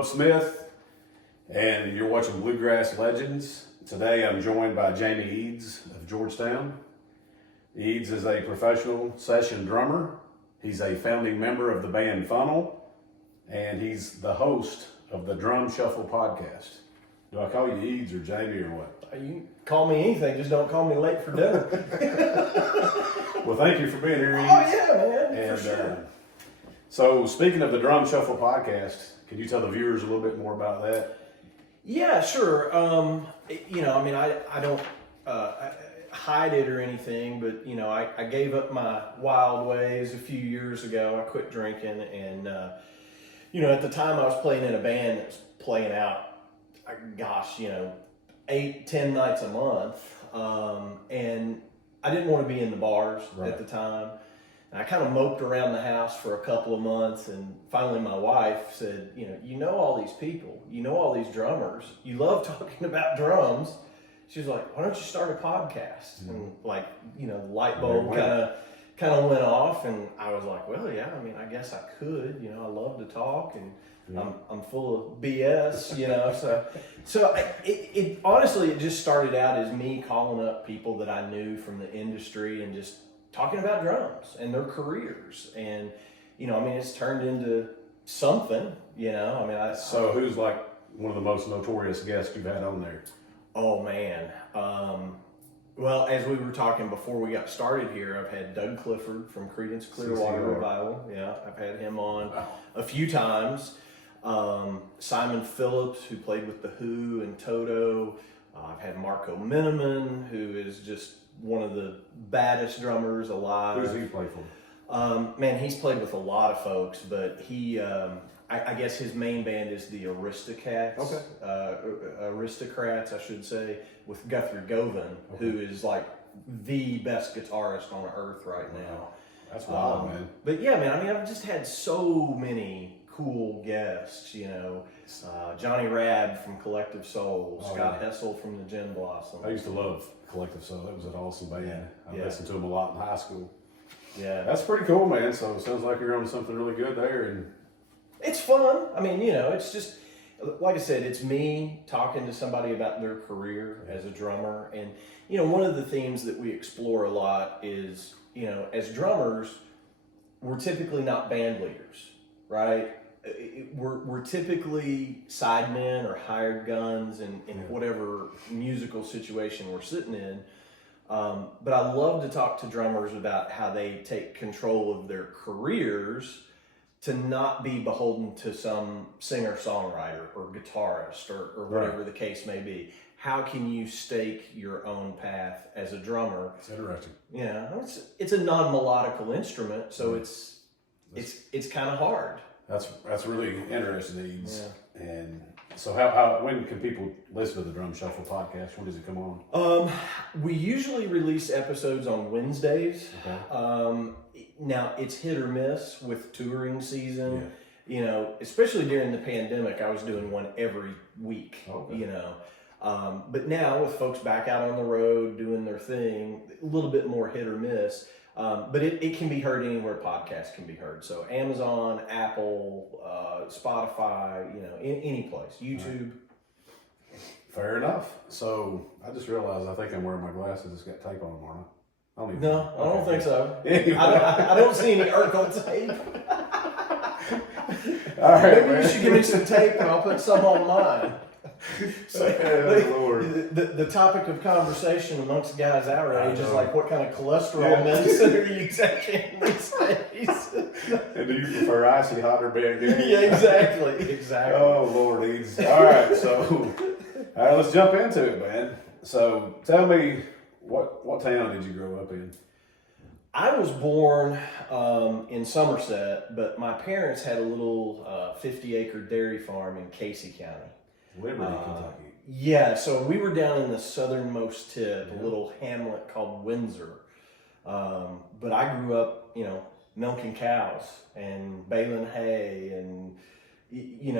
Bub Smith, and you're watching Bluegrass Legends. Today I'm joined by Jamie Eads of Georgetown. Eads is a professional session drummer. He's a founding member of the band Funnel, and he's the host of the Drum Shuffle podcast. Do I call you Eads or Jamie or what? You can call me anything, just don't call me late for dinner. Well, thank you for being here, Eads. Oh yeah, man, And, for sure. So speaking of the Drum Shuffle podcast, can you tell the viewers a little bit more about that? Yeah, sure. I don't hide it or anything, but I gave up my wild ways a few years ago. I quit drinking, and at the time I was playing in a band that was playing out, 8-10 nights a month, and I didn't want to be in the bars at the time. And I kind of moped around the house for a couple of months, and finally my wife said, you know all these people, you know all these drummers, you love talking about drums. She was like, why don't you start a podcast? And the light bulb kind of went off, and I was like, well, yeah, I guess I could. I love to talk, and I'm full of BS, So it honestly, it just started out as me calling up people that I knew from the industry and just talking about drums and their careers, and it's turned into something. So who's like one of the most notorious guests you've had on there? Oh man. Well, as we were talking before we got started here, I've had Doug Clifford from Creedence Clearwater Revival. Yeah, I've had him on a few times. Simon Phillips, who played with The Who and Toto. I've had Marco Miniman, who is just one of the baddest drummers alive. Who's he played for? He's played with a lot of folks, but he, I guess his main band is the Aristocats. Okay. Aristocrats, I should say, with Guthrie Govan, who is like the best guitarist on earth right now. That's wild, man. But yeah, man, I've just had so many cool guests, Johnny Rad from Collective Soul, Scott Hessel from the Gin Blossom. I used to love Collective Soul. That was an awesome band. I listened to them a lot in high school. Yeah. That's pretty cool, man. So it sounds like you're on something really good there. And it's fun. It's just, like I said, it's me talking to somebody about their career as a drummer. And, one of the themes that we explore a lot is, as drummers, we're typically not band leaders, right? We're typically sidemen or hired guns in whatever musical situation we're sitting in. But I love to talk to drummers about how they take control of their careers to not be beholden to some singer-songwriter or guitarist or whatever the case may be. How can you stake your own path as a drummer? It's interesting. It's a non-melodical instrument, so it's kind of hard. That's really interesting, Eads. Yeah. And so how when can people listen to the Drum Shuffle podcast? When does it come on? We usually release episodes on Wednesdays. Okay. Now it's hit or miss with touring season. Yeah. Especially during the pandemic, I was doing one every week. Okay. But now with folks back out on the road doing their thing, a little bit more hit or miss. But it can be heard anywhere podcasts can be heard. So Amazon, Apple, Spotify, any place, YouTube. Fair enough. So I just realized I think I'm wearing my glasses. It's got tape on them, aren't I? I don't think so. Anyway. I don't see any Urkel tape. All right, maybe you should give me some tape and I'll put some on mine. So, Lord. The topic of conversation amongst guys our age is like, what kind of cholesterol medicine are you taking these days? And do you prefer icy hot or bad game? Yeah, exactly. Oh, Lord, Eads. All right, let's jump into it, man. So tell me, what town did you grow up in? I was born in Somerset, but my parents had a little 50-acre dairy farm in Casey County. Liberty, Kentucky. Yeah, so we were down in the southernmost tip, a little hamlet called Windsor. But I grew up, milking cows and baling hay, and we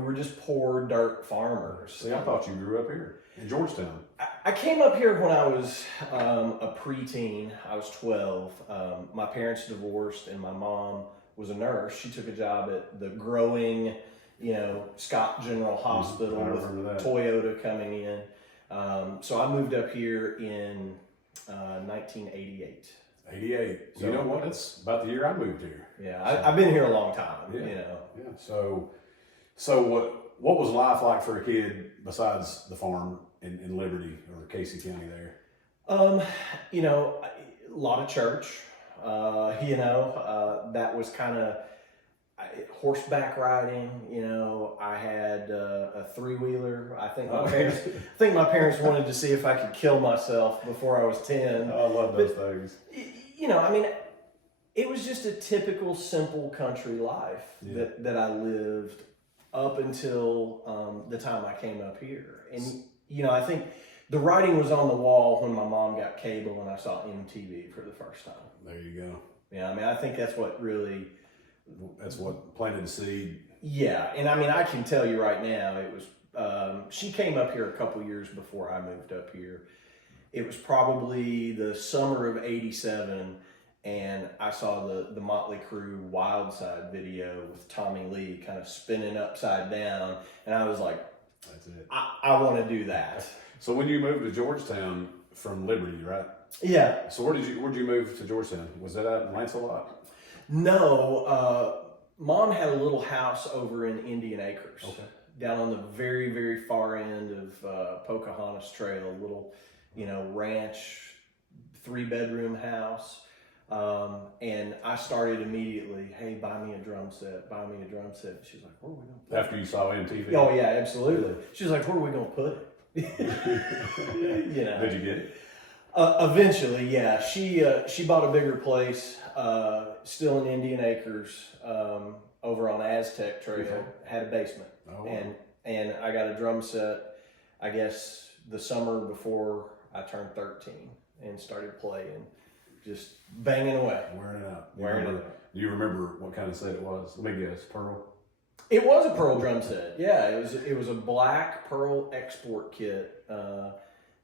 were just poor dirt farmers. See, I thought you grew up here in Georgetown. I came up here when I was a preteen. I was 12. My parents divorced, and my mom was a nurse. She took a job at the growing Scott General Hospital I with remember that. Toyota coming in. So I moved up here in 1988. 88. So, you know what? It's about the year I moved here. Yeah, I've been here a long time. Yeah. Yeah. So what was life like for a kid besides the farm in Liberty or Casey County there? A lot of church. That was kind of horseback riding. I had a 3-wheeler. I think my parents wanted to see if I could kill myself before I was 10. I love those things. It was just a typical simple country life that I lived up until the time I came up here. And I think the writing was on the wall when my mom got cable and I saw MTV for the first time. There you go. Yeah, I think that's what planted the seed. Yeah, and I can tell you right now, it was, she came up here a couple years before I moved up here. It was probably the summer of '87, and I saw the Motley Crue Wild Side video with Tommy Lee kind of spinning upside down, and I was like, that's it. I want to do that. So when you moved to Georgetown from Liberty, right? Yeah. So where'd you move to Georgetown? Was that out in Lancelot? No, Mom had a little house over in Indian Acres, down on the very, very far end of Pocahontas Trail, a little, ranch, 3-bedroom house. And I started immediately, hey, buy me a drum set. She's like, where are we going to put it? After you saw MTV? Oh, yeah, absolutely. She's like, where are we going to put it? Did you get it? Eventually, yeah. She bought a bigger place, still in Indian Acres, over on Aztec Trail. Had a basement, and I got a drum set. I guess the summer before I turned 13, and started playing, just banging away, wearing it out. Do you remember what kind of set it was? Let me guess, Pearl. It was a Pearl drum set. Yeah, it was a black Pearl export kit. I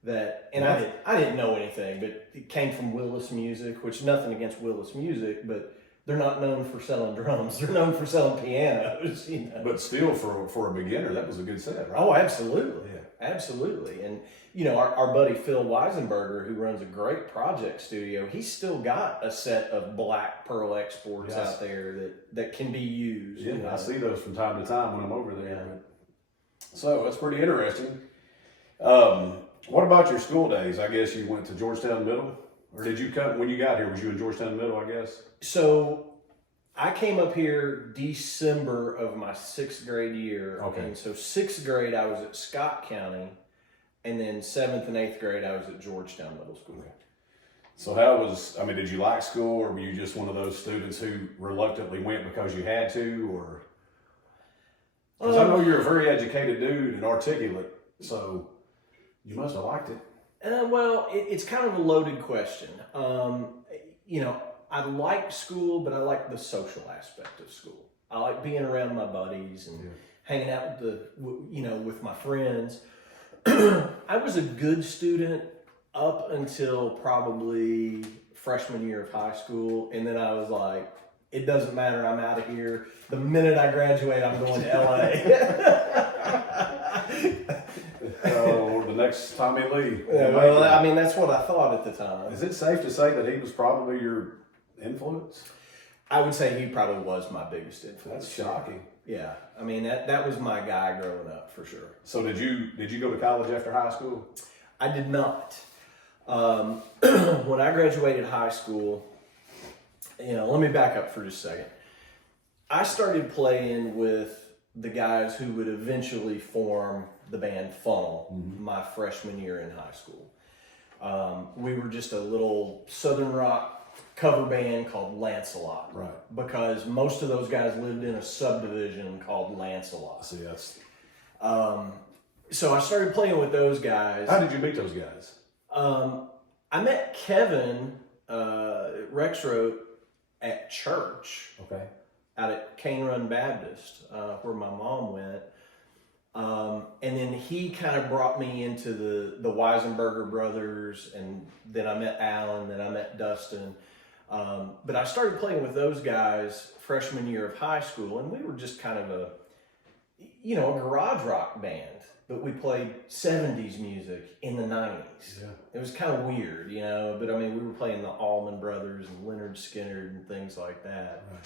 didn't know anything, but it came from Willis Music, which nothing against Willis Music, but they're not known for selling drums. They're known for selling pianos, But still, for a beginner, that was a good set, right? Oh, absolutely. Yeah. Absolutely. And, our buddy Phil Weisenberger, who runs a great project studio, he's still got a set of black Pearl exports out there that can be used. Yeah, I see those from time to time when I'm over there. Yeah. So that's pretty interesting. What about your school days? I guess you went to Georgetown Middle, or did you come when you got here? Was you in Georgetown Middle? I guess. So I came up here December of my 6th grade year. Okay. And so 6th grade I was at Scott County, and then 7th and 8th grade I was at Georgetown Middle School. Okay. So did you like school, or were you just one of those students who reluctantly went because you had to, or? Because I know you're a very educated dude and articulate, so you must have liked it. It's kind of a loaded question. I like school, but I like the social aspect of school. I like being around my buddies and hanging out with my friends. I was a good student up until probably freshman year of high school, and then I was like, it doesn't matter, I'm out of here. The minute I graduate, I'm going to LA. Or the next Tommy Lee. Yeah, that's what I thought at the time. Is it safe to say that he was probably your influence? I would say he probably was my biggest influence. That's shocking. Yeah, that was my guy growing up for sure. So did you go to college after high school? I did not. When I graduated high school, let me back up for just a second. I started playing with the guys who would eventually form the band Funnel my freshman year in high school. We were just a little Southern rock cover band called Lancelot. Right. Because most of those guys lived in a subdivision called Lancelot. See, that's... So I started playing with those guys. How did you meet those guys? I met Kevin Rexroth at church. Okay. Out at Cane Run Baptist, where my mom went. And then he kind of brought me into the Weisenberger brothers, and then I met Alan, then I met Dustin. But I started playing with those guys freshman year of high school, and we were just kind of you know, a garage rock band, but we played 70s music in the 90s. Yeah. It was kind of weird, you know, but I mean, we were playing the Allman Brothers and Leonard Skinner and things like that. Right.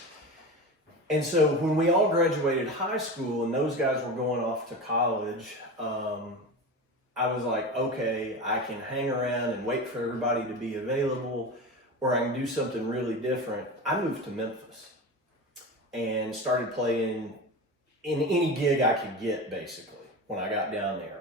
And so when we all graduated high school and those guys were going off to college, I was like, okay, I can hang around and wait for everybody to be available, or I can do something really different. I moved to Memphis and started playing in any gig I could get, basically, when I got down there.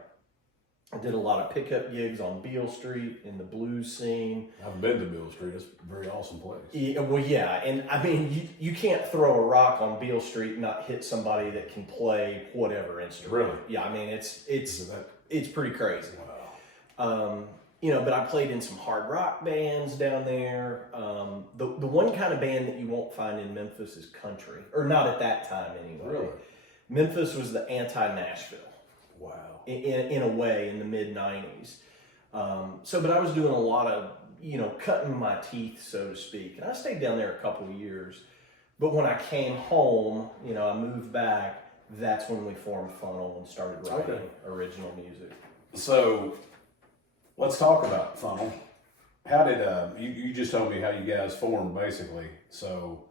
I did a lot of pickup gigs on Beale Street in the blues scene. I've been to Beale Street. It's a very awesome place. Yeah, well, yeah, and I mean, you can't throw a rock on Beale Street and not hit somebody that can play whatever instrument. Really? Yeah, I mean, it's pretty crazy. Wow. You know, but I played in some hard rock bands down there. The one kind of band that you won't find in Memphis is country, or not at that time anyway. Really? Memphis was the anti-Nashville. Wow. In a way, in the mid-90s. But I was doing a lot of, you know, cutting my teeth, so to speak. And I stayed down there a couple of years. But when I came home, you know, I moved back, that's when we formed Funnel and started writing original music. So let's talk about Funnel. How did, you just told me how you guys formed, basically. So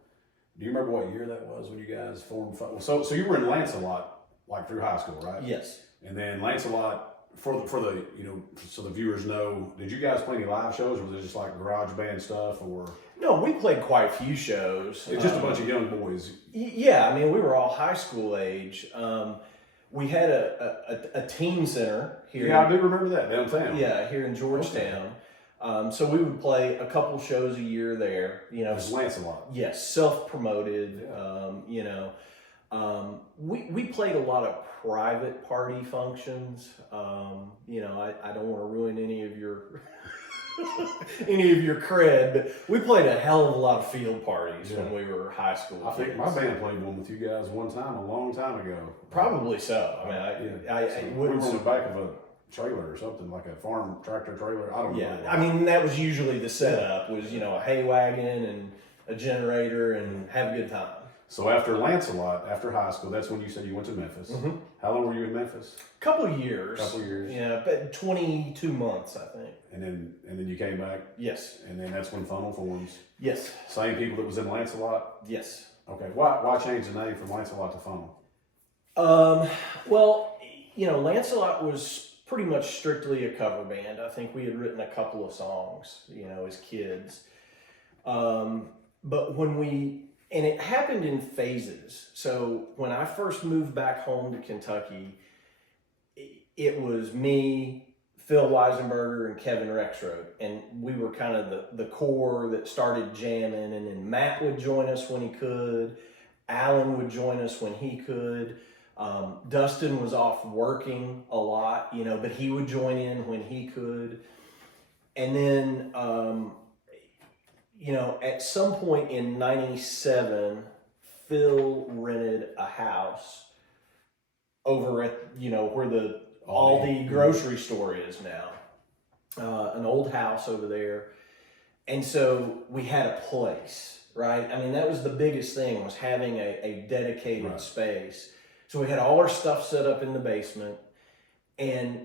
do you remember what year that was when you guys formed Funnel? So you were in Lancelot, like through high school, right? Yes. And then Lancelot, for the you know, so the viewers know, did you guys play any live shows, or was it just like garage band stuff, or? No, we played quite a few shows. It's just a bunch of young boys. Yeah, I mean, we were all high school age. We had a teen center here. Yeah, I do remember that, downtown. Yeah, here in Georgetown. So we would play a couple shows a year there. You know, It was Lancelot. yes, self-promoted. Yeah. You know, we played a lot of private party functions. You know, I don't want to ruin any of your cred, but we played a hell of a lot of field parties when we were high school I think kids. my band played one with you guys one time, a long time ago. Probably so. I mean, We were on the back of a trailer or something, like a farm tractor trailer. I don't know. yeah, I mean, that was usually the setup, was, you know, a hay wagon and a generator and have a good time. So after Lancelot, after high school, that's when you said you went to Memphis. Mm-hmm. How long were you in Memphis? Couple years. Couple years. Yeah, but 22 months, I think. And then you came back, Yes. and then that's when Funnel forms. Yes. Same people that was in Lancelot. Yes. Okay. Why change the name from Lancelot to Funnel? Well, you know, Lancelot was pretty much strictly a cover band. I think we had written a couple of songs, you know, as kids. But and it happened in phases. So when I first moved back home to Kentucky, it was me, Phil Weisenberger, and Kevin Rexroth. And we were kind of the core that started jamming. And then Matt would join us when he could. Alan would join us when he could. Dustin was off working a lot, you know, but he would join in when he could. And then, you know, at some point in 97, Phil rented a house over at, you know, where the Aldi grocery store is now. An old house over there. And so we had a place, right? I mean, that was the biggest thing, was having a dedicated space. So we had all our stuff set up in the basement, and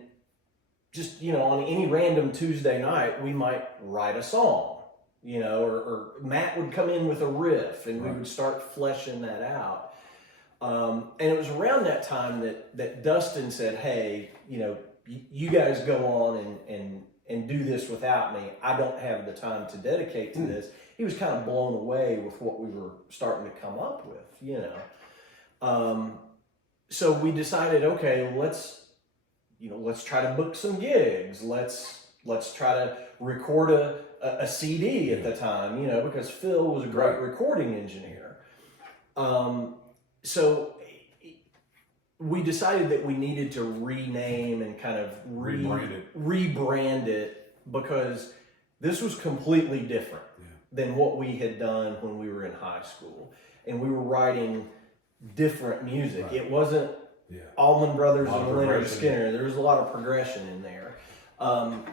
just, you know, on any random Tuesday night, we might write a song, you know, or Matt would come in with a riff, and we would start fleshing that out. And it was around that time that Dustin said, hey, you know, you guys go on and do this without me. I don't have the time to dedicate to this. He was kind of blown away with what we were starting to come up with, you know. So we decided, okay, let's try to book some gigs. Let's try to record a CD at the time, you know, because Phil was a great recording engineer. So we decided that we needed to rename and kind of rebrand it, because this was completely different than what we had done when we were in high school. And we were writing different music. It wasn't Allman Brothers and Leonard Skinner. There was a lot of progression in there.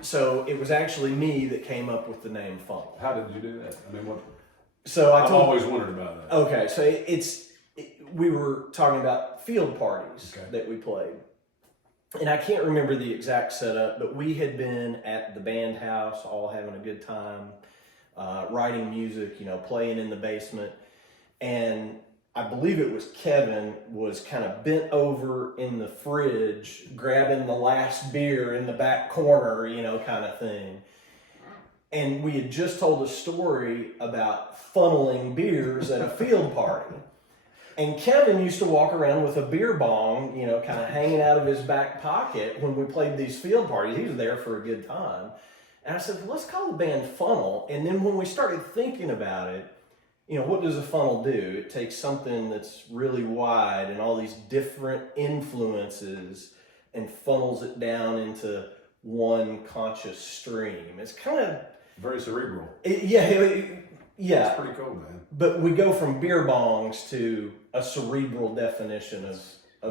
So it was actually me that came up with the name Funnel. How did you do that? I mean, what? So I've always wondered about that. Okay, so we were talking about field parties that we played. And I can't remember the exact setup, but we had been at the band house, all having a good time, writing music, playing in the basement. And I believe it was Kevin was kind of bent over in the fridge, grabbing the last beer in the back corner, kind of thing. And we had just told a story about funneling beers at a field party. And Kevin used to walk around with a beer bong, kind of hanging out of his back pocket when we played these field parties. He was there for a good time. And I said, well, let's call the band Funnel. And then when we started thinking about it, what does a funnel do? It takes something that's really wide and all these different influences and funnels it down into one conscious stream. It's kind of... very cerebral. Yeah. It's pretty cool, man. But we go from beer bongs to a cerebral definition of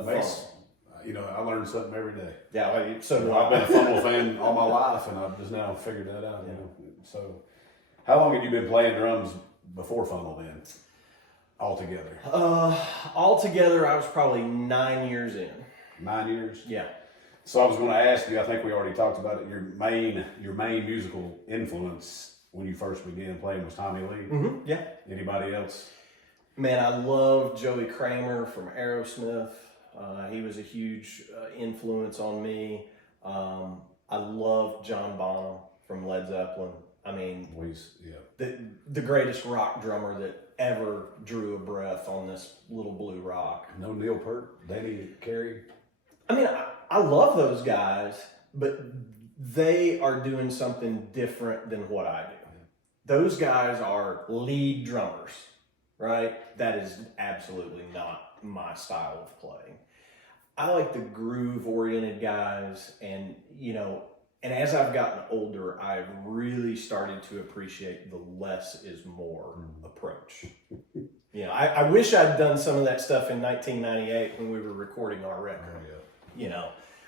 funnel. I learn something every day. Yeah, so do I've been a funnel fan all my life, and I've just now figured that out. So, how long had you been playing drums before funnel then? Altogether. Altogether, I was probably 9 years in. 9 years. Yeah. So I was going to ask you. I think we already talked about it. Your main musical influence when you first began playing was Tommy Lee. Mm-hmm. Yeah. Anybody else? Man, I love Joey Kramer from Aerosmith. He was a huge influence on me. I love John Bonham from Led Zeppelin. I mean, the greatest rock drummer that ever drew a breath on this little blue rock. No Neil Peart, Danny Carey. I mean, I love those guys, but they are doing something different than what I do. Those guys are lead drummers, right? That is absolutely not my style of playing. I like the groove-oriented guys, and and as I've gotten older, I've really started to appreciate the less is more approach. I wish I'd done some of that stuff in 1998 when we were recording our record.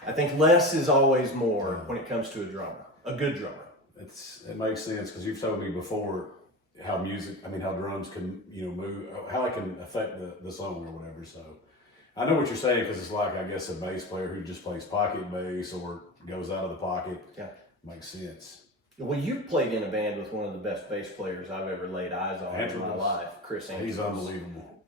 I think less is always more when it comes to a drummer, a good drummer. It makes sense because you've told me before how drums can move, how it can affect the song or whatever. So I know what you're saying because it's like, I guess, a bass player who just plays pocket bass or goes out of the pocket. Yeah, makes sense. Well, you played in a band with one of the best bass players I've ever laid eyes on in my life, Chris Andrews. He's unbelievable.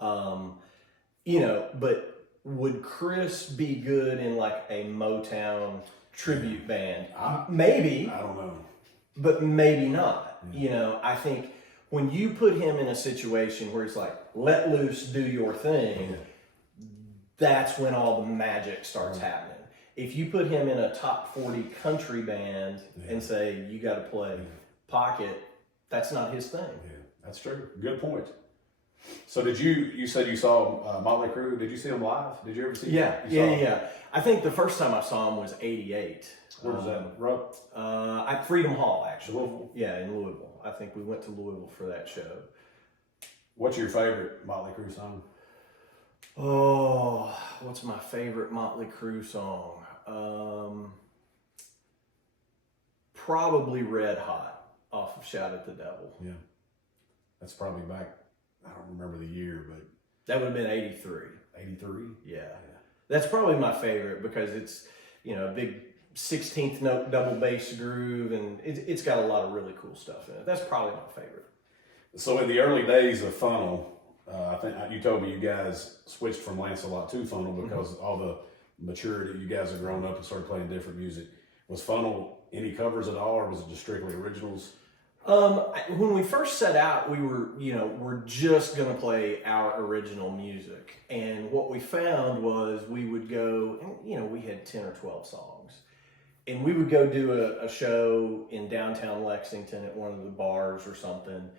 But would Chris be good in like a Motown tribute band? Maybe. I don't know. But maybe not. I think when you put him in a situation where it's like, let loose, do your thing, that's when all the magic starts happening. If you put him in a top 40 country band and say, you got to play pocket, that's not his thing. Yeah, that's true. Good point. So you said you saw Motley Crue. Did you see them live? Did you ever see them? Yeah. I think the first time I saw him was 88. Where was that? At Freedom Hall, actually. Louisville? Yeah, in Louisville. I think we went to Louisville for that show. What's your favorite Motley Crue song? Oh, what's my favorite Motley Crue song? Probably Red Hot off of Shout at the Devil. Yeah. That's probably back, I don't remember the year, but... That would have been 83. 83? Yeah. That's probably my favorite because it's, a big 16th note double bass groove, and it's got a lot of really cool stuff in it. That's probably my favorite. So in the early days of Funnel, I think you told me you guys switched from Lancelot to Funnel because all the maturity, you guys have grown up and started playing different music. Was Funnel any covers at all, or was it just strictly originals? When we first set out, we were, we're just going to play our original music. And what we found was we would go, and, we had 10 or 12 songs. And we would go do a show in downtown Lexington at one of the bars or something.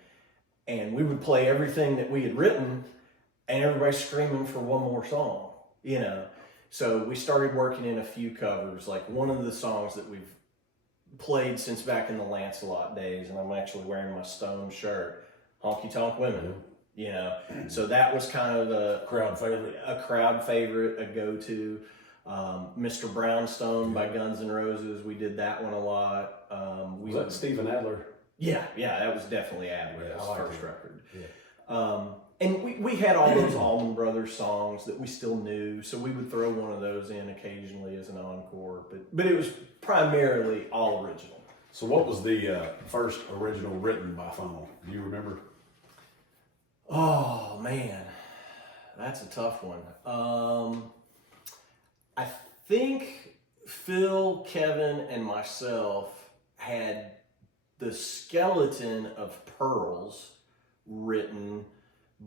And we would play everything that we had written, and everybody's screaming for one more song, So we started working in a few covers, like one of the songs that we've played since back in the Lancelot days, and I'm actually wearing my Stone shirt, Honky Tonk Women, So that was kind of a crowd favorite, a go-to. Mr. Brownstone by Guns N' Roses, we did that one a lot. Was that Steven Adler? Yeah, that was definitely Adler's first him. record. And we had all those Allman Brothers songs that we still knew, so we would throw one of those in occasionally as an encore, but it was primarily all original. So what was the first original written by Funnel? Do you remember? Oh, man, that's a tough one. I think Phil, Kevin, and myself had the skeleton of Pearls written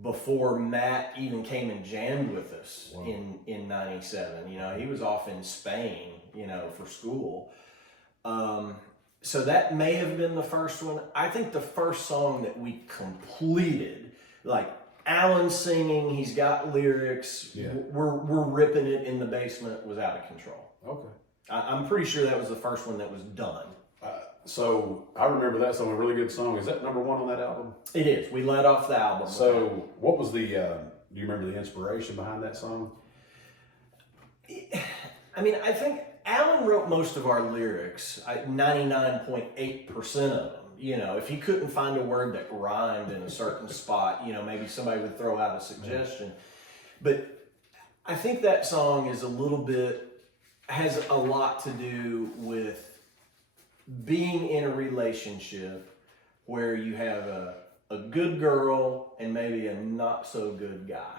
before Matt even came and jammed with us. Wow. in 97. You know, he was off in Spain, you know, for school. So that may have been the first one. I think the first song that we completed, like Alan singing, he's got lyrics, we're ripping it in the basement, was Out of Control. Okay. I'm pretty sure that was the first one that was done. So I remember that song, a really good song. Is that number one on that album? It is. We let off the album. So what was the, do you remember the inspiration behind that song? I mean, I think Alan wrote most of our lyrics, 99.8% of them. You know, if he couldn't find a word that rhymed in a certain spot, you know, maybe somebody would throw out a suggestion. But I think that song is has a lot to do with being in a relationship where you have a good girl and maybe a not so good guy.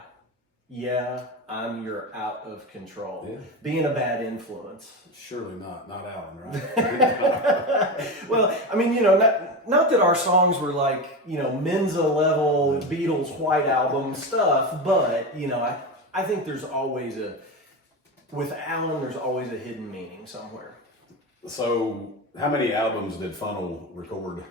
Yeah, I'm your out of control. Yeah. Being a bad influence. Surely not Alan, right? Well, I mean, you know, not that our songs were like, you know, Menza level Beatles White Album stuff, but, you know, I think there's always with Alan, there's always a hidden meaning somewhere. So, how many albums did Funnel record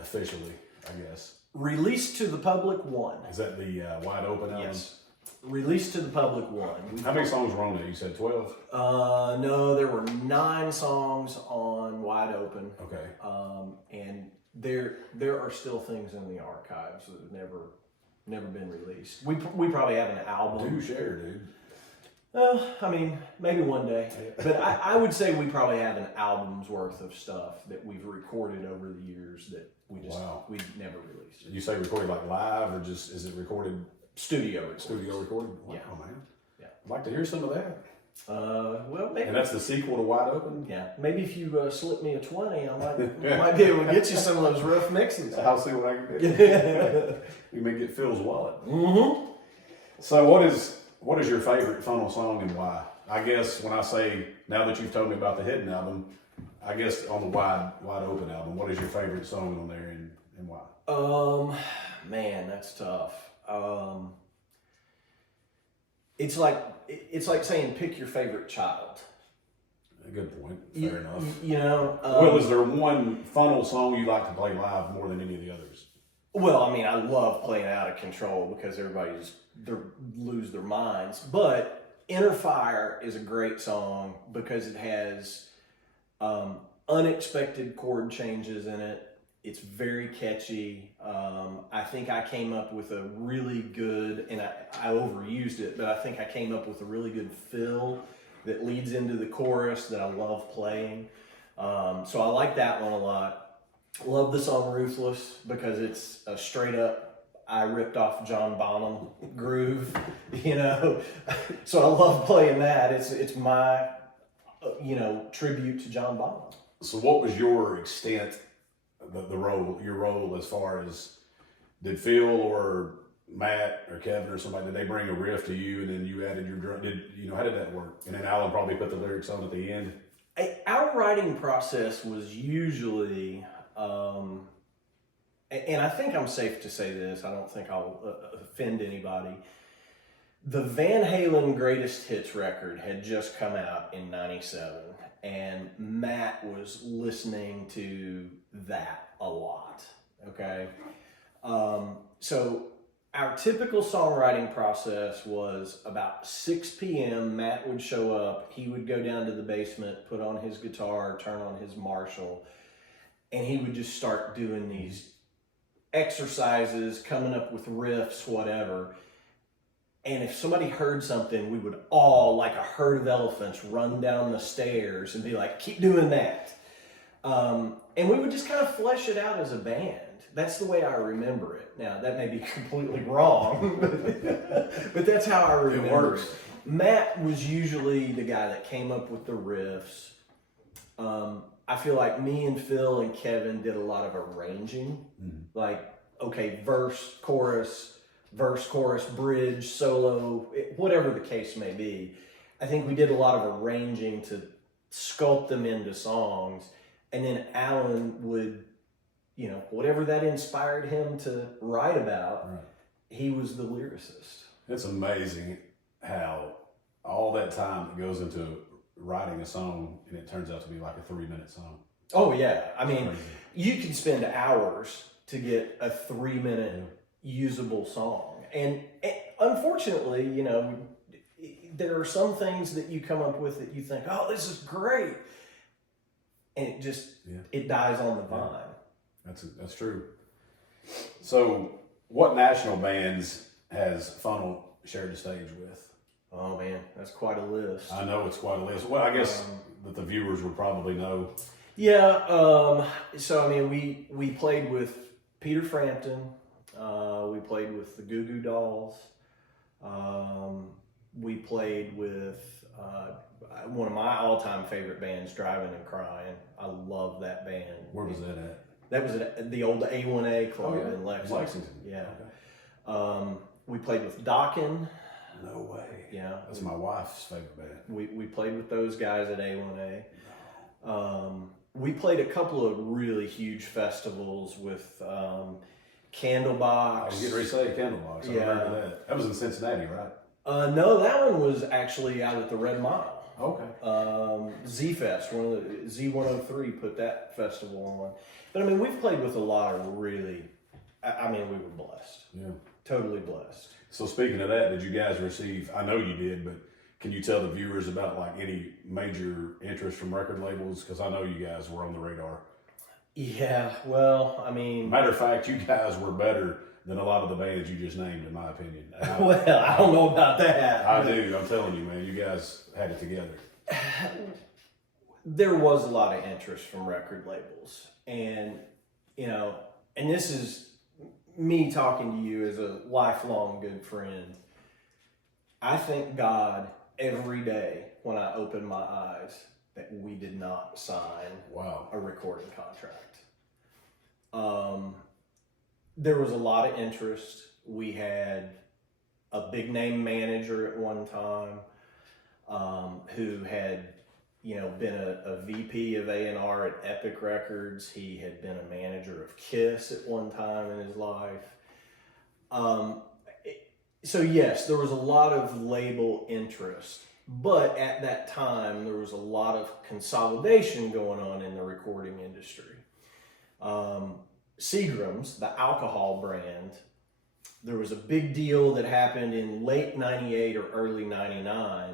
officially, I guess? Released to the public, one. Is that the Wide Open album? Yes. Released to the public, one. How many songs were on there? You said 12? No, there were 9 songs on Wide Open. Okay. And there are still things in the archives that have never been released. We probably have an album. Do share, dude. I mean, maybe one day. But I would say we probably have an album's worth of stuff that we've recorded over the years that we never released. You say recorded like live, or just is it recorded? Studio recorded. Studio recorded? Wow, Yeah. Man. Yeah. I'd like to hear some of that. Well, maybe. And that's the sequel to Wide Open? Yeah. Maybe if you slip me a 20, I might be able to get you some of those rough mixes. I'll see what I can do. You may get Phil's wallet. Mm-hmm. So what is your favorite Funnel song and why? I guess when I say, now that you've told me about the Hidden album, I guess on the Wide Open album, what is your favorite song on there and why? Man, that's tough. It's like saying pick your favorite child. A good point. Fair enough. You know. Well, is there one Funnel song you like to play live more than any of the others? Well, I mean, I love playing Out of Control because everybody lose their minds. But Inner Fire is a great song because it has unexpected chord changes in it. It's very catchy. I think I came up with a really good, and I overused it, but I think I came up with a really good fill that leads into the chorus that I love playing. So I like that one a lot. Love the song Ruthless because it's a straight up, I ripped off John Bonham groove, you know. So I love playing that. It's my, tribute to John Bonham. So what was your extent, your role as far as, did Phil or Matt or Kevin or somebody, did they bring a riff to you and then you added your drum? How did that work? And then Alan probably put the lyrics on at the end. Our writing process was usually, and I think I'm safe to say this, I don't think I'll offend anybody. The Van Halen Greatest Hits record had just come out in 97, and Matt was listening to that a lot, okay? So our typical songwriting process was about 6 p.m. Matt would show up, he would go down to the basement, put on his guitar, turn on his Marshall, and he would just start doing these exercises, coming up with riffs, whatever. And if somebody heard something, we would all, like a herd of elephants, run down the stairs and be like, keep doing that. And we would just kind of flesh it out as a band. that's the way I remember it. Now, that may be completely wrong, but that's how I remember it. Works. Matt was usually the guy that came up with the riffs. I feel like me and Phil and Kevin did a lot of arranging, like, okay, verse, chorus, bridge, solo, whatever the case may be. I think we did a lot of arranging to sculpt them into songs, and then Alan would, you know, whatever that inspired him to write about, he was the lyricist. It's amazing how all that time that goes into writing a song and it turns out to be like a 3-minute song. Oh yeah, I mean, you can spend hours to get a 3-minute usable song, and unfortunately, you know, there are some things that you come up with that you think, oh, this is great, and it just it dies on the vine. That's true. So, what national bands has Funnel shared the stage with? Oh man, that's quite a list. I know it's quite a list. Well, I guess that the viewers would probably know. Yeah. So I mean, we played with Peter Frampton. We played with the Goo Goo Dolls. We played with one of my all-time favorite bands, Driving and Crying. I love that band. Where was that at? That was at the old A1A club in Lexington. Yeah. Okay. We played with Dokken. No way. Yeah. That's my wife's favorite band. We played with those guys at A1A. We played a couple of really huge festivals with Candlebox. I was getting ready to say Candlebox. I remember that. That was in Cincinnati, right? No, that one was actually out at the Red Mile. Okay. Z-Fest, one of the Z103 put that festival on. But I mean, we've played with a lot of really, I mean, we were blessed. Yeah. Totally blessed. So speaking of that, did you guys receive, I know you did, but can you tell the viewers about like any major interest from record labels? Because I know you guys were on the radar. Yeah, well, I mean... Matter of fact, you guys were better than a lot of the bands you just named, in my opinion. Well, I don't know about that. I do. I'm telling you, man. You guys had it together. There was a lot of interest from record labels. And, you know, and this is me talking to you as a lifelong good friend. I thank God every day when I open my eyes that we did not sign a recording contract. There was a lot of interest. We had a big name manager at one time who had, you know, been a VP of A&R at Epic Records. He had been a manager of Kiss at one time in his life. So yes, there was a lot of label interest, but at that time there was a lot of consolidation going on in the recording industry. Seagram's, the alcohol brand, there was a big deal that happened in late 98 or early 99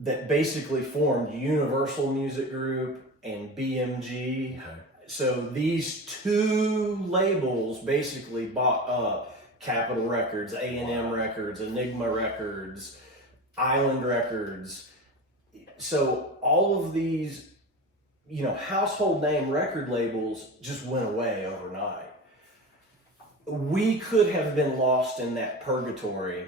that basically formed Universal Music Group and BMG. Okay. So these two labels basically bought up Capitol Records, A&M Records, Enigma Records, Island Records. So all of these, you know, household name record labels just went away overnight. We could have been lost in that purgatory.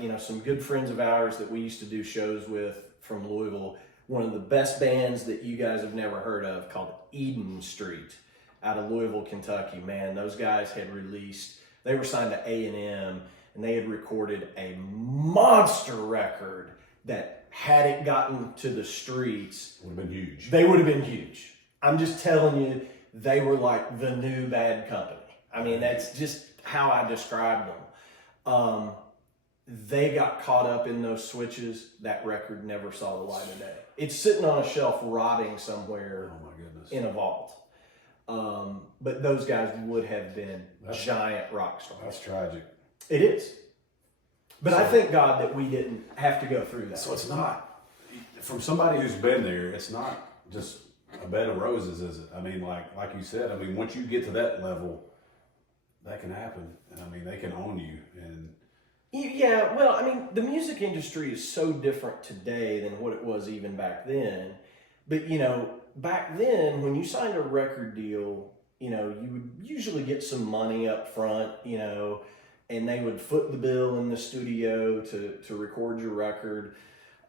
You know, some good friends of ours that we used to do shows with from Louisville, one of the best bands that you guys have never heard of called Eden Street out of Louisville, Kentucky. Man, those guys had released, they were signed to A&M, and they had recorded a monster record that had it gotten to the streets, would have been huge. They would have been huge. I'm just telling you, they were like the new Bad Company. I mean, that's just how I described them. They got caught up in those switches. That record never saw the light of day. It's sitting on a shelf rotting somewhere in a vault. But those guys would have been giant rock stars. That's tragic. It is. But I thank God that we didn't have to go through that. So it's not, from somebody who's been there, it's not just a bed of roses, is it? I mean, like you said, I mean, once you get to that level, that can happen. I mean, they can own you. And yeah, well, I mean, the music industry is so different today than what it was even back then. But, you know, back then, when you signed a record deal, you know, you would usually get some money up front, you know, and they would foot the bill in the studio to record your record.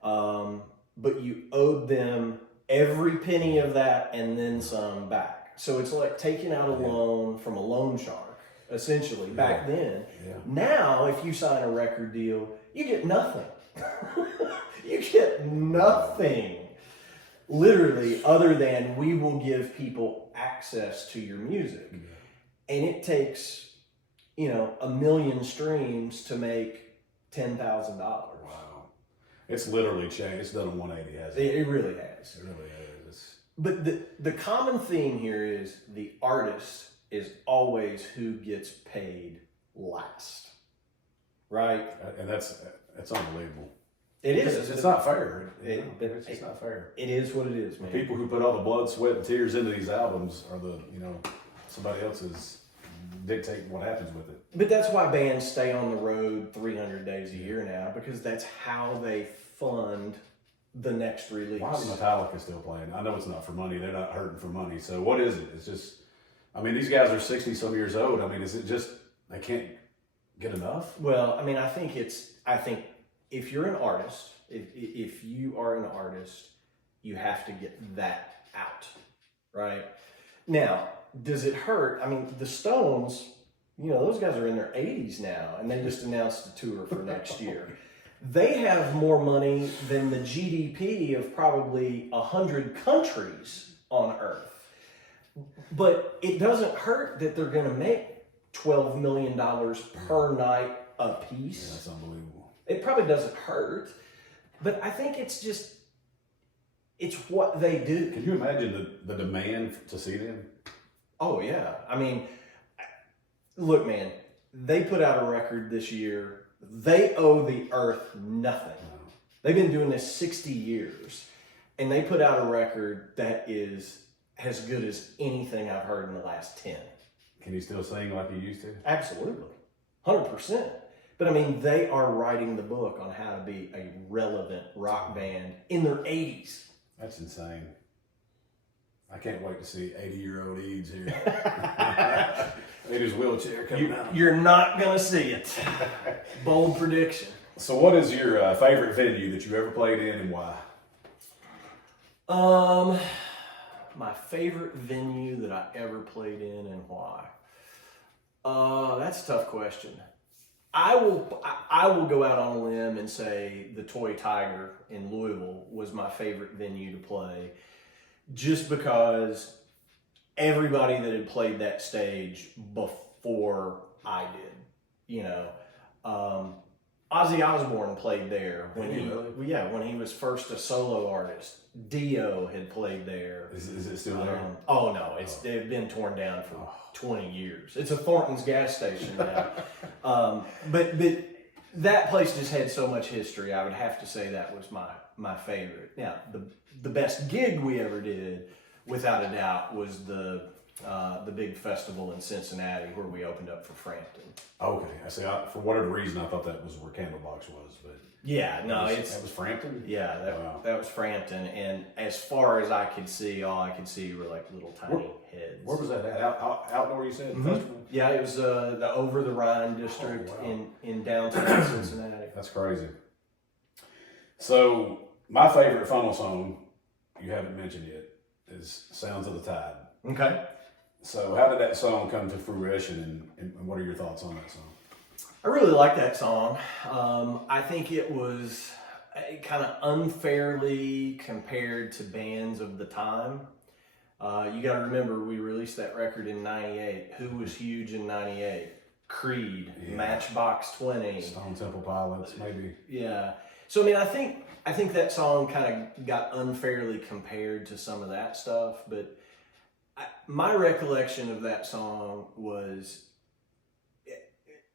But you owed them every penny of that and then some back. So it's like taking out a loan from a loan shark, essentially, back then. Yeah. Now, if you sign a record deal, you get nothing. You get nothing, literally, other than we will give people access to your music. Yeah. And it takes, you know, 1 million streams to make $10,000. Wow. It's literally changed. It's done a 180, hasn't it? It really has. It really has. But the common theme here is the artist is always who gets paid last, right? And that's unbelievable. It is. It's not fair. It's just not fair. It is what it is, man. People who put all the blood, sweat, and tears into these albums are the, you know, somebody else's dictate what happens with it. But that's why bands stay on the road 300 days a year now, because that's how they fund the next release. Why is Metallica still playing? I know it's not for money. They're not hurting for money. So what is it? It's just, I mean, these guys are 60 some years old. I mean, is it just they can't get enough? Well, I mean, I think if you're an artist, if you are an artist, you have to get that out, right? Now, does it hurt? I mean, the Stones, you know, those guys are in their 80s now, and they just announced a tour for next year. They have more money than the GDP of probably 100 countries on Earth. But it doesn't hurt that they're going to make $12 million per night a piece. Yeah, that's unbelievable. It probably doesn't hurt, but I think it's what they do. Can you imagine the demand to see them? Oh, yeah. I mean, look, man, they put out a record this year. They owe the earth nothing. They've been doing this 60 years, and they put out a record that is as good as anything I've heard in the last 10. Can he still sing like he used to? Absolutely. 100%. But I mean, they are writing the book on how to be a relevant rock band in their 80s. That's insane. I can't wait to see 80-year-old Eads here. In his wheelchair coming out. You're not going to see it. Bold prediction. So what is your favorite venue that you ever played in and why? My favorite venue that I ever played in and why? That's a tough question. I will go out on a limb and say the Toy Tiger in Louisville was my favorite venue to play, just because everybody that had played that stage before I did, you know, Ozzy Osbourne played there when when he was first a solo artist. Dio had played there. Is it still there? Oh no, they've been torn down for 20 years. It's a Thornton's gas station now. But that place just had so much history. I would have to say that was my favorite. Now the best gig we ever did, without a doubt, was the big festival in Cincinnati where we opened up for Frampton. Okay, I see. For whatever reason, I thought that was where Candlebox was, but yeah, no, that was Frampton. Yeah, that was Frampton, and as far as I could see, all I could see were like little tiny heads. Where was that at? Outdoor, you said? Mm-hmm. Festival? Yeah, it was the Over the Rhine district in downtown Cincinnati. That's crazy. So my favorite funnel song you haven't mentioned yet is "Sounds of the Tide." Okay. So how did that song come to fruition, and what are your thoughts on that song? I really like that song. I think it was kind of unfairly compared to bands of the time. You got to remember, we released that record in '98. Who was huge in '98? Creed, Matchbox 20, Stone Temple Pilots, maybe. Yeah. So I mean, I think that song kind of got unfairly compared to some of that stuff, but my recollection of that song was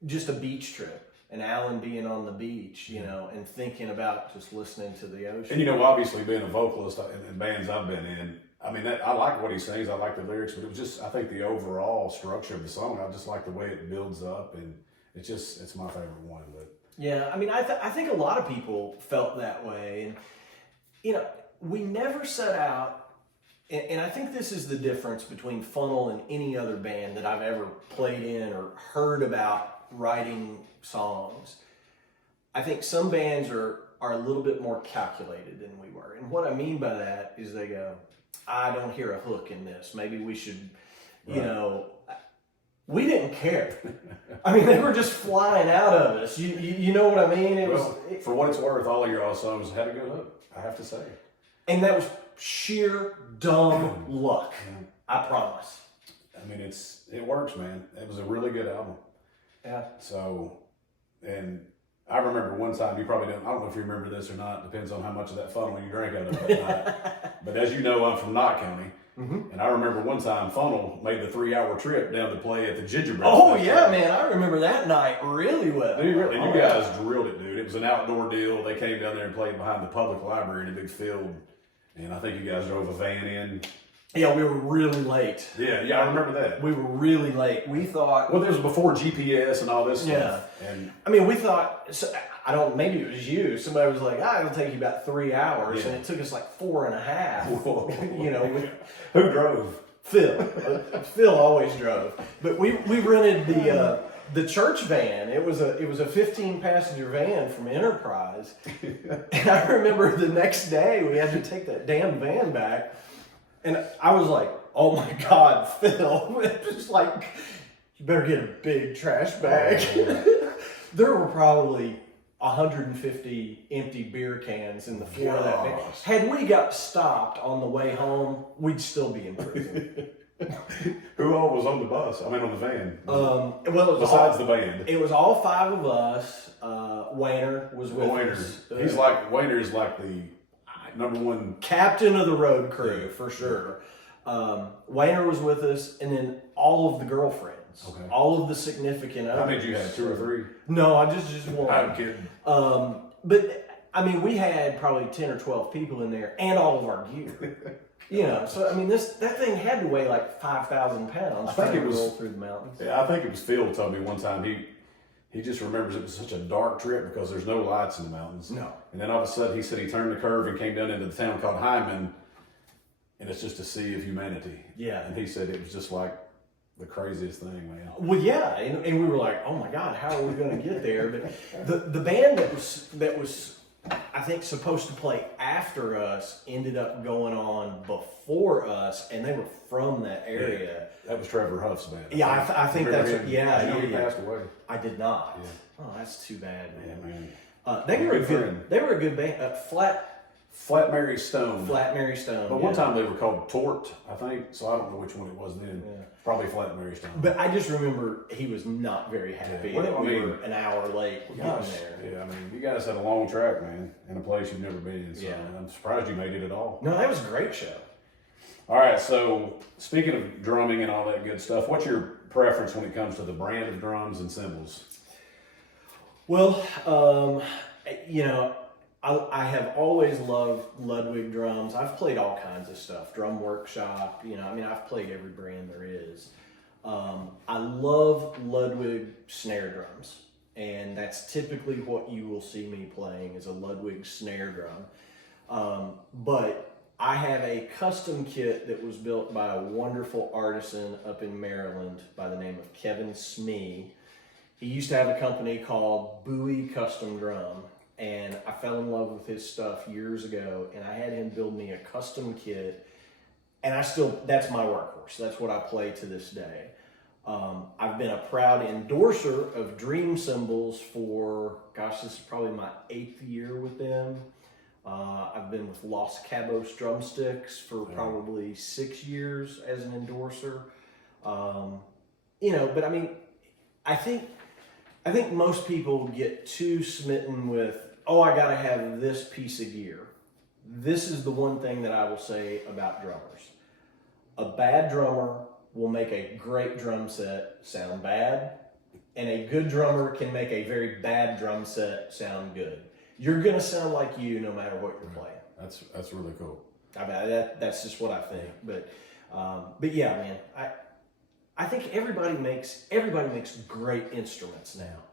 just a beach trip, and Alan being on the beach, you know, and thinking about just listening to the ocean. And you know, obviously being a vocalist in bands I've been in, I mean, I like what he sings, I like the lyrics, but it was just, I think the overall structure of the song, I just like the way it builds up, and it's my favorite one. But yeah, I mean, I think a lot of people felt that way, and you know, we never set out And I think this is the difference between Funnel and any other band that I've ever played in or heard about writing songs. I think some bands are a little bit more calculated than we were. And what I mean by that is they go, I don't hear a hook in this. Maybe we should, you know, we didn't care. I mean, they were just flying out of us. You know what I mean? For what it's worth, all of your songs had a good hook, I have to say. And that was sheer dumb luck. I promise. I mean, it works, man. It was a really good album. Yeah. So, and I remember one time, you probably don't, I don't know if you remember this or not, depends on how much of that funnel you drank out of that night. But as you know, I'm from Knott County. And I remember one time Funnel made the 3-hour trip down to play at the Gingerbread Oh, Festival. yeah, man. I remember that night really well. And you guys drilled it, dude. It was an outdoor deal. They came down there and played behind the public library in a big field. And I think you guys drove a van in. Yeah, we were really late. Yeah, I remember that. We were really late. We thought... Well, this was before GPS and all this stuff. Yeah. And I mean, we thought... maybe it was you. Somebody was like, it'll take you about 3 hours. Yeah. And it took us like 4.5. You know, who drove? Phil. Phil always drove. But we rented the church van. It was a 15-passenger van from Enterprise. And I remember the next day we had to take that damn van back. And I was like, oh my God, Phil. It was like, you better get a big trash bag. There were probably 150 empty beer cans in the floor of that van. Had we got stopped on the way home, we'd still be in prison. Who all was on the bus? I mean, on the van. Well, it was besides the band. It was all 5 of us. Wayner was with us. Wayner's like the number one captain of the road crew for sure. Wayner was with us, and then all of the girlfriends. Okay. All of the significant others. How many did you have? 2 or 3? No, I just one. I'm kidding. But I mean, we had probably 10 or 12 people in there, and all of our gear. You know, so I mean, that thing had to weigh like 5,000 pounds. I think it was roll through the mountains. Yeah, I think it was Phil told me one time he just remembers it was such a dark trip because there's no lights in the mountains. No. And then all of a sudden he said he turned the curve and came down into the town called Hyman, and it's just a sea of humanity. Yeah. And he said it was just like the craziest thing, man. Well, yeah, and we were like, oh my God, how are we going to get there? But the band that was I think supposed to play after us ended up going on before us, and they were from that area. Yeah, that was Trevor Huff's band. I think that's him? Yeah. He passed away. I did not. Yeah. Oh, that's too bad, man. Yeah, man. They were a good band. Flat Mary Stone. Flat Mary Stone. But one time they were called Tort, I think. So I don't know which one it was then. Yeah. Probably Flat Mary Stone. But I just remember he was not very happy that we were an hour late getting there. Yeah, I mean, you guys had a long track, man, in a place you've never been. So I'm surprised you made it at all. No, that was a great show. All right, so speaking of drumming and all that good stuff, what's your preference when it comes to the brand of drums and cymbals? Well, you know, I have always loved Ludwig drums. I've played all kinds of stuff, Drum Workshop, you know, I mean, I've played every brand there is. I love Ludwig snare drums, and that's typically what you will see me playing is a Ludwig snare drum. But I have a custom kit that was built by a wonderful artisan up in Maryland by the name of Kevin Smee. He used to have a company called Bowie Custom Drum. And I fell in love with his stuff years ago, and I had him build me a custom kit, and that's my workhorse. That's what I play to this day. I've been a proud endorser of Dream Cymbals for, this is probably my 8th year with them. I've been with Los Cabos Drumsticks for probably 6 years as an endorser. You know, but I mean, I think most people get too smitten with, oh, I got to have this piece of gear. This is the one thing that I will say about drummers. A bad drummer will make a great drum set sound bad, and a good drummer can make a very bad drum set sound good. You're going to sound like you no matter what you're playing. That's really cool. I mean, that's just what I think. But yeah, man, I think everybody makes great instruments now.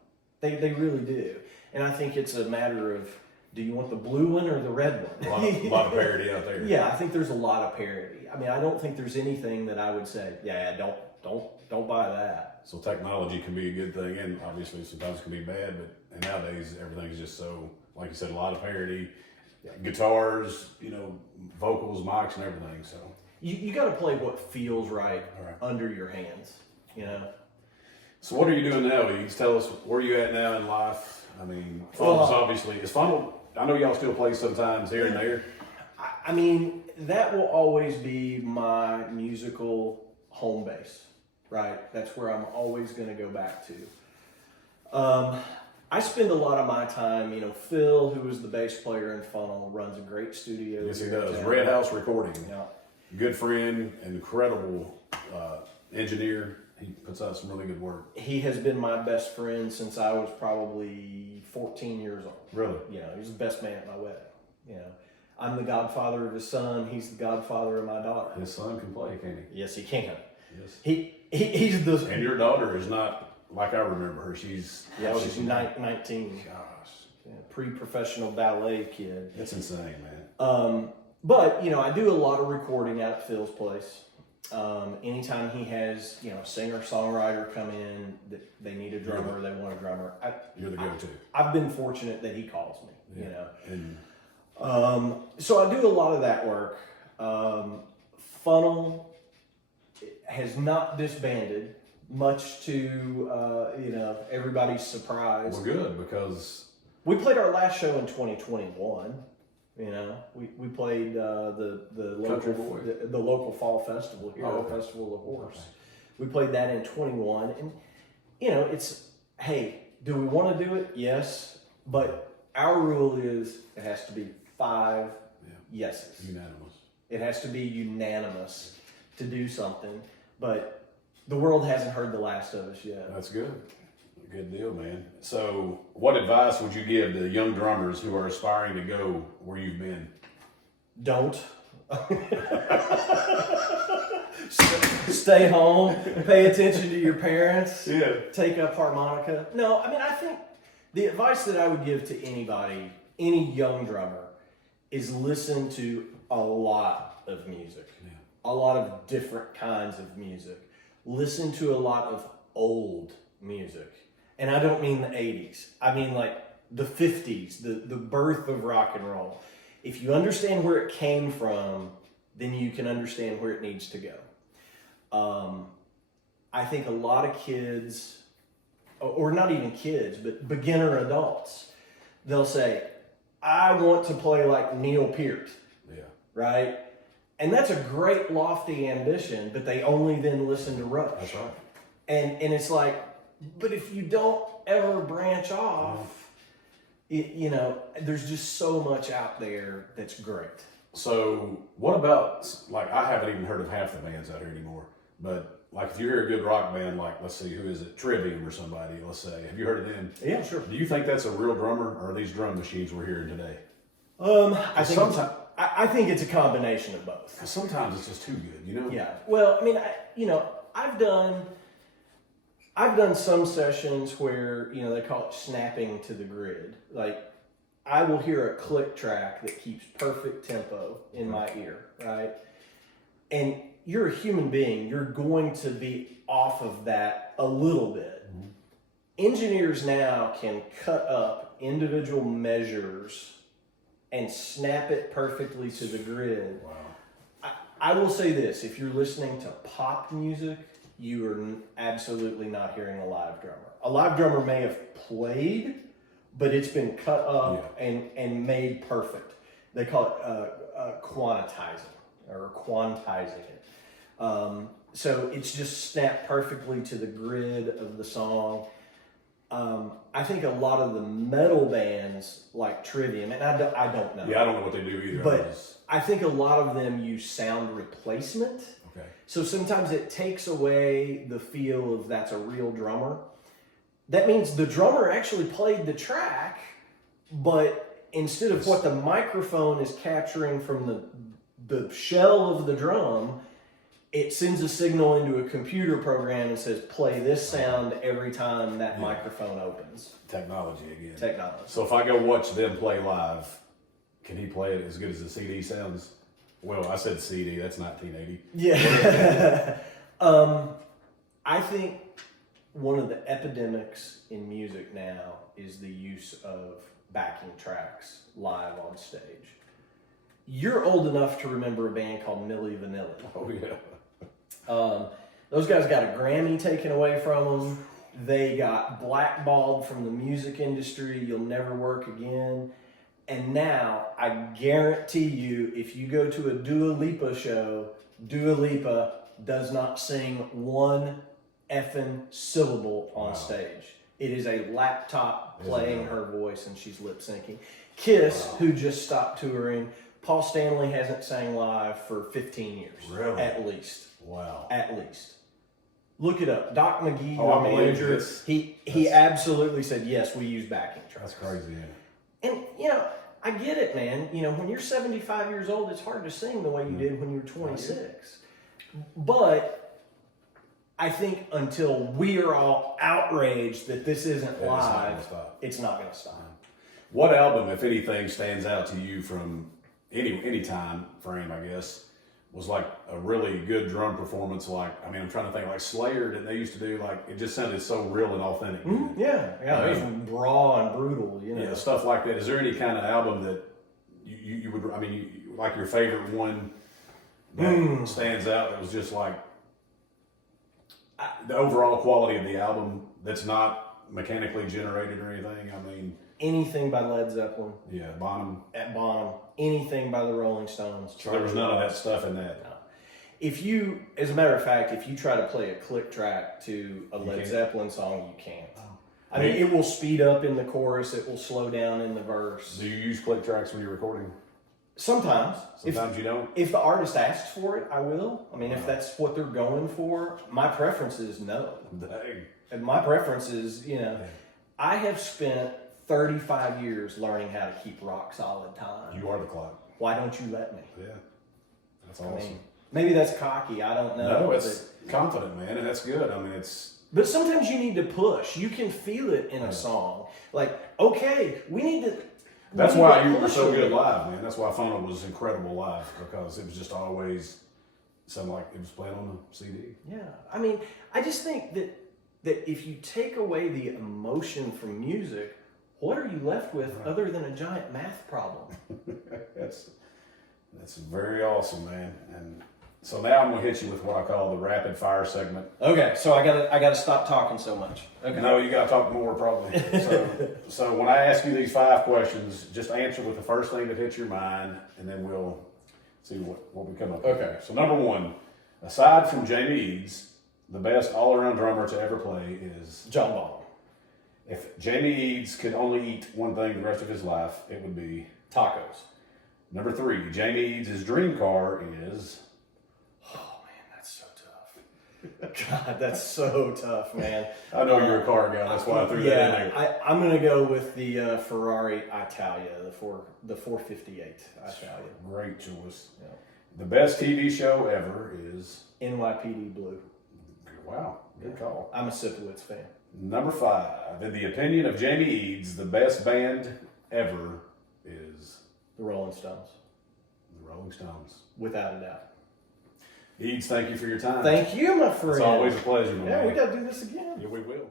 They really do. And I think it's a matter of do you want the blue one or the red one? A lot of parody out there. Yeah, I think there's a lot of parody. I mean, I don't think there's anything that I would say, yeah, don't buy that. So technology can be a good thing, and obviously sometimes it can be bad, but nowadays everything's just so, like you said, a lot of parody. Guitars, vocals, mics, and everything. So you got to play what feels right under your hands, So what are you doing now? You tell us where you at now in life. I mean, funnel's obviously is funnel. I know y'all still play sometimes here and there. I mean, that will always be my musical home base, right? That's where I'm always going to go back to. I spend a lot of my time, Phil, who is the bass player in Funnel, runs a great studio. Yes, he does. Red House Recording. Yeah. Good friend, incredible engineer. He puts out some really good work. He has been my best friend since I was probably 14 years old. Really? He's the best man at my wedding. I'm the godfather of his son. He's the godfather of my daughter. His son can play, can't he? Yes, he can. Yes. He's the. And your daughter is not like I remember her. She's 19. Gosh. Pre-professional ballet kid. That's insane, man. But I do a lot of recording out at Phil's place. Anytime he has singer songwriter come in that they need a drummer, they want a drummer. You're the go-to. I've been fortunate that he calls me. And So I do a lot of that work. Funnel has not disbanded, much to everybody's surprise. Well, good, because we played our last show in 2021. We played the local fall festival here, Festival of Horse. Okay. We played that in 21, and it's, hey, do we want to do it? Yes, but our rule is it has to be 5 yeses. Unanimous. It has to be unanimous to do something, but the world hasn't heard the last of us yet. That's good. Good deal, man. So what advice would you give to young drummers who are aspiring to go where you've been? Don't. Stay home. Pay attention to your parents. Yeah. Take up harmonica. No, I mean, I think the advice that I would give to anybody, any young drummer, is listen to a lot of music. Yeah. A lot of different kinds of music. Listen to a lot of old music. And I don't mean the 80s. I mean like the 50s, the birth of rock and roll. If you understand where it came from, then you can understand where it needs to go. I think a lot of kids, or not even kids, but beginner adults, they'll say, I want to play like Neil Peart. Yeah. Right? And that's a great lofty ambition, but they only then listen to Rush. That's right. And it's like, but if you don't ever branch off, there's just so much out there that's great. So what about, like, I haven't even heard of half the bands out here anymore, but like if you hear a good rock band, like, let's see, who is it? Trivium or somebody, let's say. Have you heard of them? Yeah, sure. Do you think that's a real drummer, or are these drum machines we're hearing today? I think it's a combination of both. Because sometimes it's just too good, Yeah. Well, I mean, I've done some sessions where, they call it snapping to the grid. Like, I will hear a click track that keeps perfect tempo in my ear, right? And you're a human being. You're going to be off of that a little bit. Mm-hmm. Engineers now can cut up individual measures and snap it perfectly to the grid. Wow. I will say this, if you're listening to pop music, you are absolutely not hearing a live drummer. A live drummer may have played, but it's been cut up and made perfect. They call it quantizing it. So it's just snapped perfectly to the grid of the song. I think a lot of the metal bands like Trivium, and I don't know. Yeah, I don't know what they do either. But I think a lot of them use sound replacement. Okay. So sometimes it takes away the feel of that's a real drummer. That means the drummer actually played the track, but instead of what the microphone is capturing from the shell of the drum, it sends a signal into a computer program and says, play this sound every time that microphone opens. Technology again. Technology. So if I go watch them play live, can he play it as good as the CD sounds? Well, I said CD, that's 1980. Yeah. I think one of the epidemics in music now is the use of backing tracks live on stage. You're old enough to remember a band called Milli Vanilli. Oh, yeah. Those guys got a Grammy taken away from them. They got blackballed from the music industry. You'll never work again. And now, I guarantee you, if you go to a Dua Lipa show, Dua Lipa does not sing one effing syllable on stage. It is a laptop playing her voice and she's lip syncing. Kiss, who just stopped touring, Paul Stanley hasn't sang live for 15 years. Really? At least. Wow. At least. Look it up. Doc McGee, I the believe manager, this. he absolutely said, yes, we use backing tracks. That's crazy, yeah. And, I get it, man. When you're 75 years old, it's hard to sing the way you did when you were 26. But I think until we are all outraged that this isn't live, it's not going to stop. What album, if anything, stands out to you from any time frame, I guess, was like a really good drum performance? I'm trying to think, like Slayer, that they used to do, it just sounded so real and authentic. Mm-hmm. Yeah, it was raw and brutal, Yeah, stuff like that. Is there any kind of album that you would, like your favorite one that stands out that was just like the overall quality of the album that's not mechanically generated or anything? Anything by Led Zeppelin. Yeah, Bonham. At Bonham. Anything by the Rolling Stones. So there was none of that stuff in that. No. As a matter of fact, if you try to play a click track to a Led Zeppelin song, you can't. Oh. It will speed up in the chorus, it will slow down in the verse. Do you use click tracks when you're recording? Sometimes. Sometimes you don't? If the artist asks for it, I will. If that's what they're going for, my preference is no. Dang. And my preference is, I have spent 35 years learning how to keep rock solid time. You are the clock. Why don't you let me? Yeah. That's awesome. Maybe that's cocky. I don't know. No, it's confident, man, and that's good. But sometimes you need to push. You can feel it in a song. Okay, we need to. That's why you were so good live, man. That's why Funnel was incredible live, because it was just always sounded like it was playing on the CD. Yeah. I just think that if you take away the emotion from music, what are you left with other than a giant math problem? That's very awesome, man. And so now I'm gonna hit you with what I call the rapid fire segment. Okay, so I gotta stop talking so much. Okay. No, you gotta talk more probably. So when I ask you these 5 questions, just answer with the first thing that hits your mind, and then we'll see what we come up with. Okay. So number 1, aside from Jamie Eads, the best all-around drummer to ever play is John Bonham. If Jamie Eads could only eat one thing the rest of his life, it would be tacos. Number 3, Jamie Eads' dream car is. Oh man, that's so tough. God, that's so tough, man. I know you're a car guy, that's why I threw that in there. I'm gonna go with the Ferrari Italia, the 458 Italia. Great choice. Yeah. The best TV show ever is NYPD Blue. Wow, good call. I'm a Sipowicz fan. Number 5, in the opinion of Jamie Eads, the best band ever is the Rolling Stones. The Rolling Stones. Without a doubt. Eads, thank you for your time. Thank you, my friend. It's always a pleasure, man. Yeah, we got to do this again. Yeah, we will.